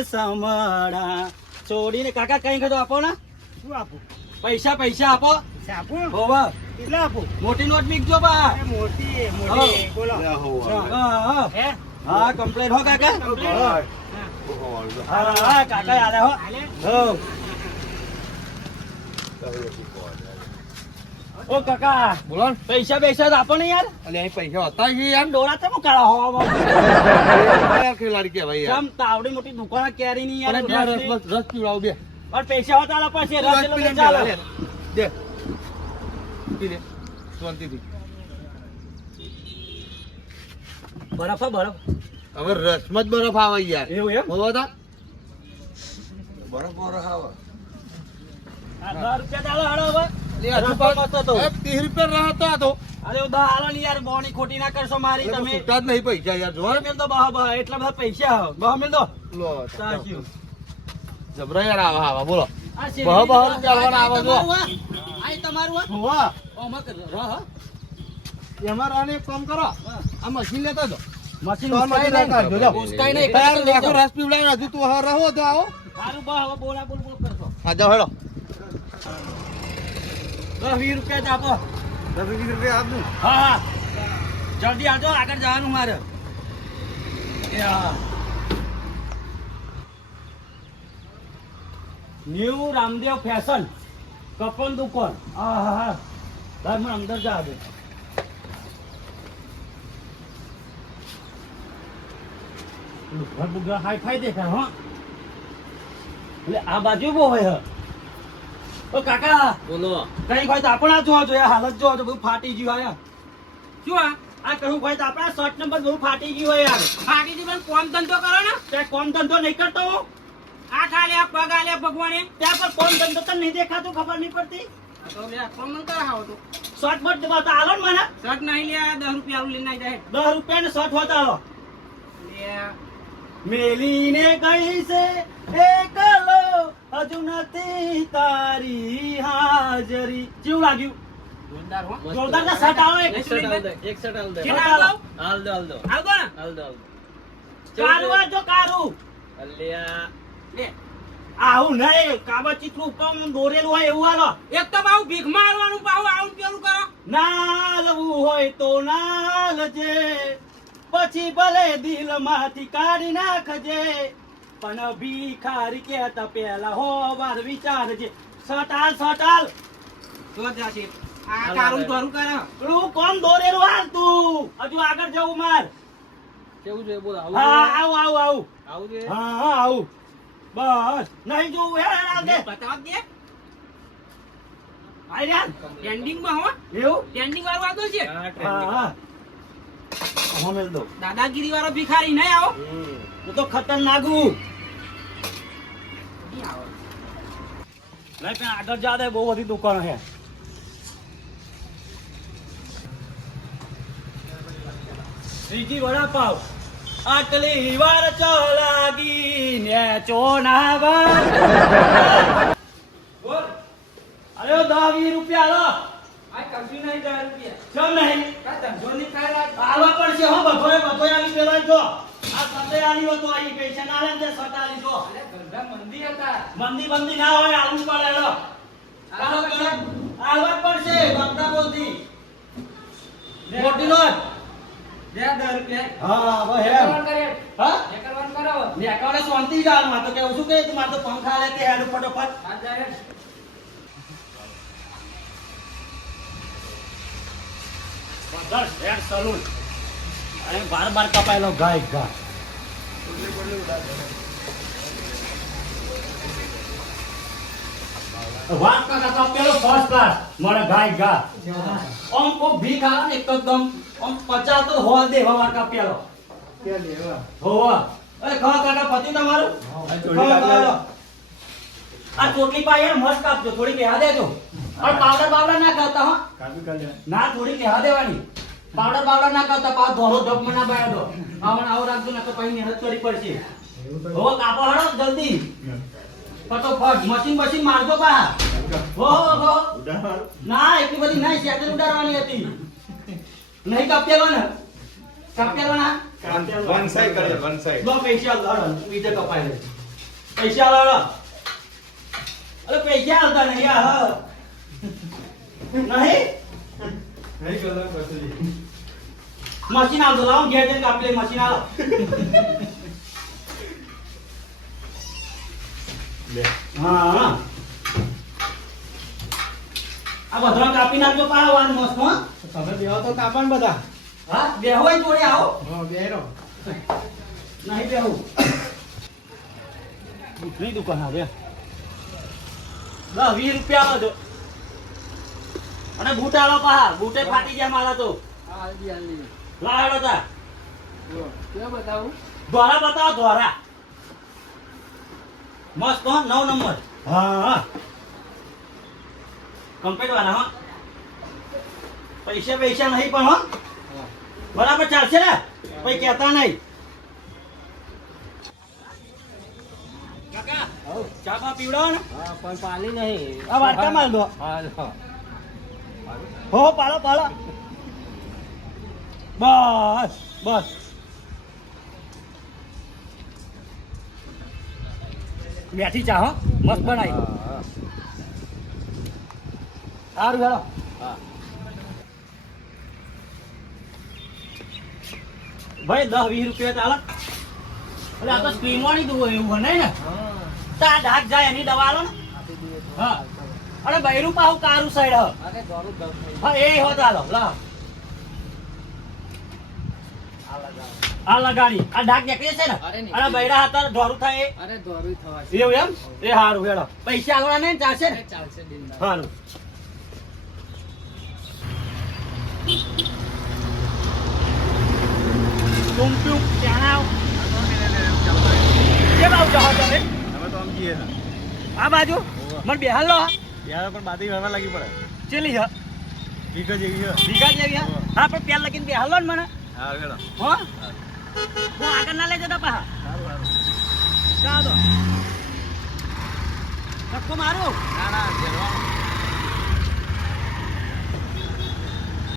ને સમડા છોડીને કાકા કઈ કદો આપો ને. શું આપું? પૈસા પૈસા આપો. આપું? હોવા કેટલા આપું? મોટી નોટ બીકજો બા. મોટી બોલો. હે? હા કમ્પ્લેટ હો કાકા. Complete? હા હા કાકા આલે હો. હાલે? હો ઓ કાકા બોલો ને. પૈસા પૈસા તો આપો ને યાર. અલે અહીં પૈસા હતા છે યાર. ડોળા તો કાળા હોવા યાર ખેલાડી કહેવાય યાર. સમ તાવડી મોટી દુકાન કેરી ની અને યાર. બે રસ પીવડાવું બે. પણ પૈસા હોતા આલા પાસે રસ રસ એટલે પી લે, ચાલે. લે. દે. પી લે. શાંતિથી. બરફ હો, બરફ હવે રસમાં જ બરફ આવે યાર. એવું એમ? બોલો તા. આ 10 રૂપિયા ચાલો હાલો હવે. લે, હજુ રસ્તો પાછો મસ્ત હતો. 30 રૂપિયા રહતો હતો. અરે 10 હાલો ને યાર બોની ખોટી ના કરશો મારી એટલે તો તમે. છૂટા જ નહીં પૈસા યાર જો. મેલ તો બહ બહ એટલા બધા પૈસા હો. બહ મેલ દો. લો સાચું. જબરા યાર આવા આવા બોલો. આ બહ ચાલવાના આવા જો. આ તમારું આ. હોવા ઓમાં કર રહ. એમાં રાને એક કામ કરો. આ મશીન લેતા જો. મશીન તો ઉસકાઈ મશીન નહીં. જો જો. ઉસકાઈ નહીં. યાર આખો રસ પીવડાવ્યો હજુ તું હા રહો તો આવો. સારું બહ હવે બોલા બોલ બોલ કરશો. હા જાઓ હેડો. 10 20 રૂપિયા જ આપો. 20 રૂપિયા આપું. હા હા જલ્દી આવજો આગળ જવાનું મારે. એ હા ન્યુ રામદેવ ફેશન કપન દુકાન. હા હા હા ભાઈ મને અંદર જા દે. ભરબુગા હાઈ ફાઈ દેખાય હો. એટલે આ બાજુ બહુ હોય હે. ઓ કાકા બોલો. કઈ ભાઈ તો આપણા જોવા જોઈએ હાલત જોવા તો બધું ફાટી ગયું આયા. શું આ કહું ભાઈ તો આપણા શર્ટ નંબર બધું ફાટી ગયું હોય યાર. ફાટી દી પણ કોમ ધંધો કરો ને. તે કોમ ધંધો નહીં કરતો હું. આ ખાલી પગ આલે ભગવાને. ત્યાં પર કોમ ધંધો તો નહીં દેખાતું ખબર નહીં પડતી. તો લે કોમ ન કરાવો તો. શર્ટ બટ દેવા તો આલો ને મને. શર્ટ નહીં લે 10 રૂપિયા લઈને આવી જાય. 10 રૂપિયા ને શર્ટ હોતા આલો. લે મેલીને ગઈ છે એકલો હજુ નથી તારી હાજરી. કેવું લાગ્યું? જોરદાર હો. જોરદાર ના શર્ટ આવો એક. એક શર્ટ હાલ દે. કેટલા આલો? હાલ દો આવો ને. હાલ દો કારું આ જો કારું. અલ્યા લે આવું નહીં કાબા ચિત્રો ઉપર દોરેલું હોય એવું હાલો. એક તો બાઉ ભીખ મારવાનું બાઉ આવું પેલું કરો. ના લવું હોય તો ના લજે પછી ભલે દિલમાંથી કાઢી નાખજે પણ ભિખારી કહેતા પહેલા હો વાર વિચારજે. સટાલ સટાલ તો જાશે. આ કારું ધોરું કરે. તું કોમ દોરેલું હાલ તું હજુ આગળ જવું માર. કેવું જોઈએ બોલ આવું હા આવું આવું આવું આવું જોઈએ હા હા આવું બસ નહીં જોવું હે હાલ દે. બતાવ દે. આઈ યાર ટ્રેન્ડિંગ માં હો. એવું ટ્રેન્ડિંગ વાળું આવતો છે. હા હા ટ્રેન્ડિંગ હા હું મેલ દો. દાદાગીરી વાળો ભિખારી નહીં આવો. હું તો ખતરનાક હું. નહીં આવો. નહીં પણ આગળ જા દે બહુ બધી દુકાનો છે. ત્રીજી વડાપાવ આટલી વાર ચો લાગી ને ચોનાવા. બોલ અરે 10-20 રૂપિયા લો. આ કશું નહીં 10 રૂપિયા. ચમ નહીં કા ધંધો નહીં થાય. આલવા પડશે હો બધોય આવી પેલા જો આ સતે આલી હતો અહીં પૈસા ના લે દે સટાલી જો. અરે ધંધા મંદી હતા. મંદી ના હોય આલવું પડે લો. આલવા પડશે બગડા બોલતી મોટી નોટ. દે 10 રૂપિયા. હા હવે હે કરવાનું કરે. હા એ કરવાનું કરાવો. ને અકાળે શાંતિ જાવ માં તો કેવું શું કે તું માર તો પંખા લે કે હેડ ફટોફટ. આ જાય. બસ હેડ સલૂન અને બાર કપાયેલો ગાય ગા. વાત કાકા કપેલો ફર્સ્ટ ક્લાસ મને ગાય ગા. ઓમ કો ભીખ આવે ને એકદમ ઓમ 50 તો હોલ દે હવાર કપેલો. હોવા એ ખા કાકા પતિ તમારું ખા. આ ચોટલી પા યાર મસ્ત આપજો થોડી બેહા દેજો. और पाउडर ना करता हो ना थोड़ी कहा देवानी पाउडर ना करता पा धोरो जब मना पाया दो आवन आव રાખજો ના તો પછી મહેનત કરી પડશે. હો કાપો હળો જલ્દી ફટોફટ મશીન મારજો પા. હો ના એટલી બધી નહીં સેકન્ડ ઉડાડવાની હતી. નહીં કાપેલો ને કાપેલો ના વન સાઈડ કરે વન સાઈડ. દો પૈસા લડો બીજે કપાય લે પૈસા લાવો અરે પૈસા આવતા નહીં આ નહીં મશીન આવતો લાવો ઘેર જઈને કાપી લે મશીન આવો હા આ બધા કાપી નાખજો પાવાનું મસ્ત હો તમે બેહો તો કાપણ બધા હા બેહો હોય જોડે આવો હા બેહરો નહીં બેહું દૂધની દુકાન આવે 10-20 રૂપિયા આવો છો અને બૂટ આવો પા બૂટે ફાટી ગયા મારા તો હાલદી લાડો તા ક્યાં બતાવું દ્વારા બતાવો દ્વારા મસ્ત હો 9 નંબર હા કમ્પ્લીટ વાળા હો પૈસા નહીં પણ હો બરાબર ચાલશે ને કોઈ કહેતા નહીં કાકા ચા બા પીવડાવો ને હા પણ પાણી નહીં આ વાટકા માર દો હા હો પાડો બસ બેઠી ચા હો મસ્ત બનાવી સારું હેલો હા ભાઈ 10-20 રૂપિયા ચાલે એટલે આ તો સ્ક્રીન વાળી દુઓ એવું બને ને તો આ ડાઘ જાય એની દવા આલો ને હા અરે બૈરું પાહુ કારું સાઈડ હ અરે દોરું દસ હા એ હો ચાલો લા આ લગાડી આ ડાઘ નીકળે છે ને અરે નીકળે. અરે બૈરા હતા ઢોરું થાય અરે દોરું થવા એ એવું એમ એ હારું હેડો પૈસા આલવા નહીં ચાલશે ને ચાલશે બિંદાસ હારું તુમ તુમ ત્યાં આવ કેમ આવ જાવ તમે અમે તો આમ જઈએ આ બાજુ મને બેહાલ લો યાર પણ બાદી વ્યવહાર લાગી પડે ચેલી હ વીક જ એવી છે ભીગા જેવી હા પણ પેલ લગીને બેહાલ લો ને મને હા વેડો હો હું આગળ ના લઈ જતા પાહા સારું ચાલો ધક્કો મારું ના જેલવાનું